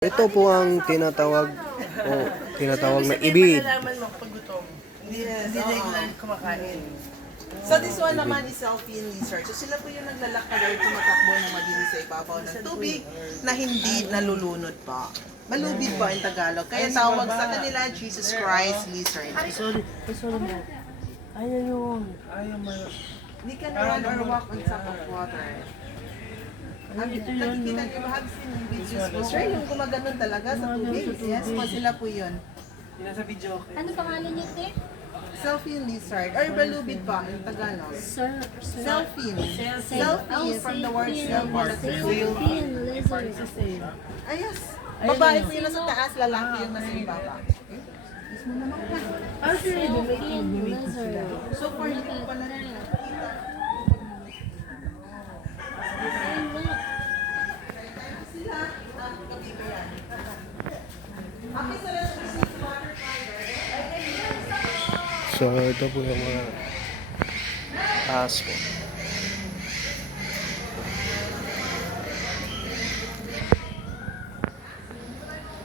Ito po ang tinatawag na ibid. Malalaman mo pag gutom. Yes, Hindi regular kumakain. So this one naman is Alpine Lizard. So sila po yung naglalakad tumatakbo ng madilim sa ibabaw ng tubig na hindi nalulunod pa. Malubid pa in Tagalog. Kaya tawag sa kanila Jesus Christ Lizard. Sorry mo. Ayaw yun. They can run or walk on top of water. Nakikita niyo ba, have seen videos po, sir, yung gumaganon talaga sa tubig. Yes po, sila po yun. Nasa video. Ano pangalan niyo, te? Selfie lizard, or balubid pa in Tagalog. Selfie. Selfie from the word selfie. Selfie lizard. Ah, yes. Babae po yung nasa taas, lalaki yung nasa ibaba. Selfie lizard. So for you pala nila. Sila, kabibayan. Happy sa resolution water fiber. So ito po yung mga taas po.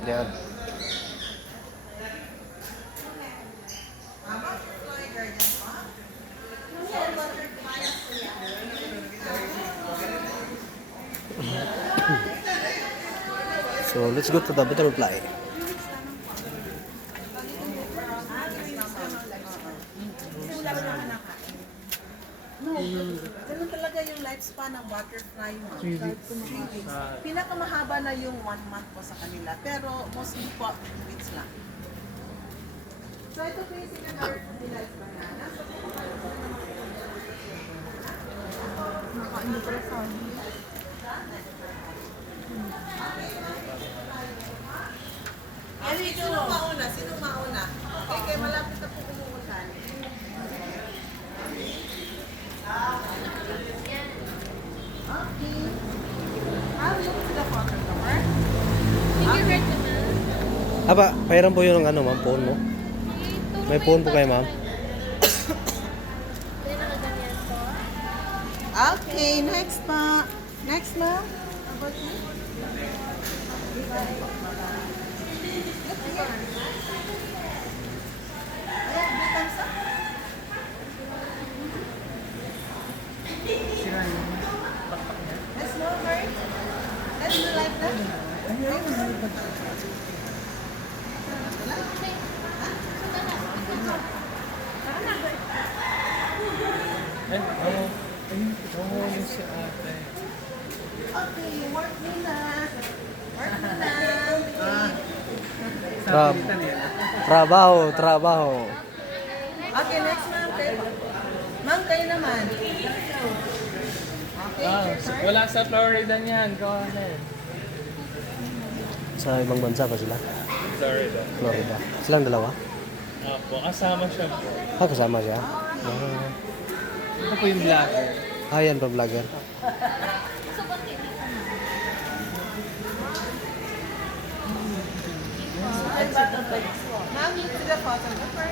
Yan. So let's go to the butterfly. Ganun talaga yung lifespan ng butterfly mo. 3 weeks. Pinakamahaba na yung 1 month po sa kanila. Pero mostly po, 2 weeks lang. So ito po yung second word nila is banana. Nakain na pala sa amin. Sino mauna? Sino mauna? Okay, kaya malapit na po umuulan. Okay. I'll look to the photo number. Finger hurt naman. Aba, pairan po yun ng ano ma'am, phone mo. May phone po kayo ma'am. Then, nakaganyan po. Okay, next pa. Next ma'am. About you? Let's go, Bert. Let's do like that. Okay, work muna. Work muna. Trabaho. Okay, next ma'am. Kayo. Ma'am, kayo naman. Okay, sure. Wala sa Florida niyan, kawalan. Sa ibang bansa ba sila? Florida. Florida. Silang dalawa? Apo, kasama siya po. Kasama siya? Ito po yung vlogger. Yan pa vlogger. Ma'am, look to the photo number.